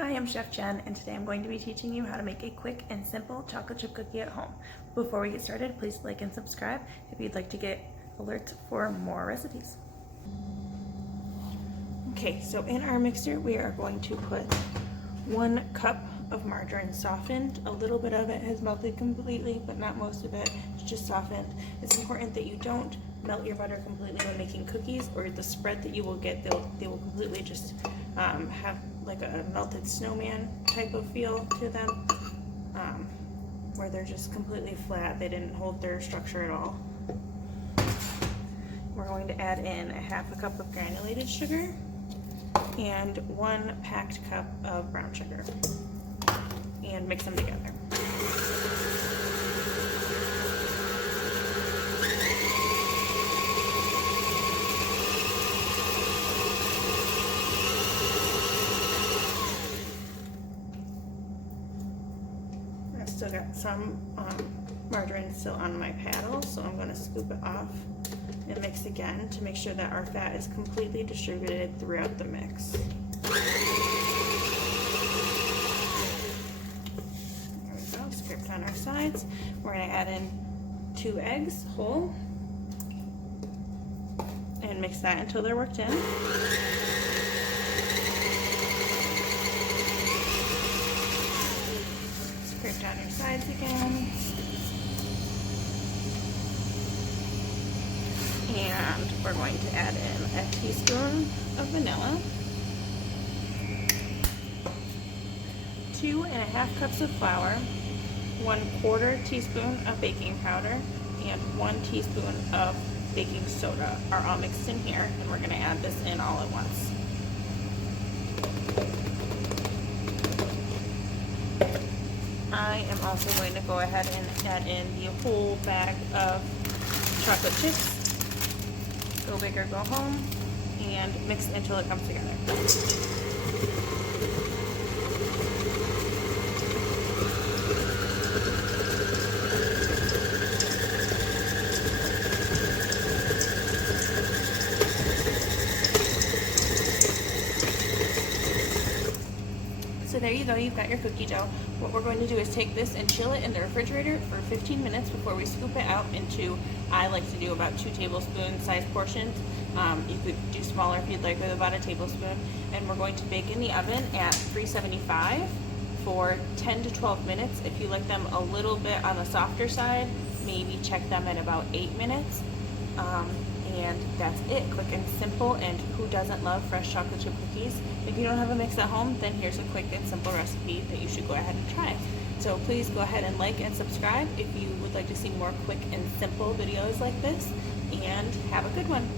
Hi, I'm Chef Jen, and today I'm going to be teaching you how to make a quick and simple chocolate chip cookie at home. Before we get started, please like and subscribe if you'd like to get alerts for more recipes. Okay, so in our mixer, we are going to put 1 cup of margarine softened. A little bit of it has melted completely, but not most of it. It's just softened. It's important that you don't melt your butter completely when making cookies, or the spread that you will get, they will completely just have like a melted snowman type of feel to them, where they're just completely flat. They didn't hold their structure at all. We're going to add in 1/2 cup of granulated sugar and 1 packed cup of brown sugar and mix them together. I've still got some margarine still on my paddle, so I'm going to scoop it off and mix again to make sure that our fat is completely distributed throughout the mix. There we go, scraped on our sides. We're going to add in 2 eggs whole and mix that until they're worked in. Scrape down your sides again. And we're going to add in 1 teaspoon of vanilla, 2½ cups of flour, 1/4 teaspoon of baking powder, and 1 teaspoon of baking soda are all mixed in here, and we're going to add this in all at once. I am also going to go ahead and add in the whole bag of chocolate chips. Go big or go home, and mix it until it comes together. So there you go, you've got your cookie dough. What we're going to do is take this and chill it in the refrigerator for 15 minutes before we scoop it out into, I like to do about 2 tablespoon size portions. You could do smaller if you'd like, with about 1 tablespoon. And we're going to bake in the oven at 375 for 10 to 12 minutes. If you like them a little bit on the softer side, maybe check them at about 8 minutes. And that's it, quick and simple, and who doesn't love fresh chocolate chip cookies? If you don't have a mix at home, then here's a quick and simple recipe that you should go ahead and try. So please go ahead and like and subscribe if you would like to see more quick and simple videos like this, and have a good one.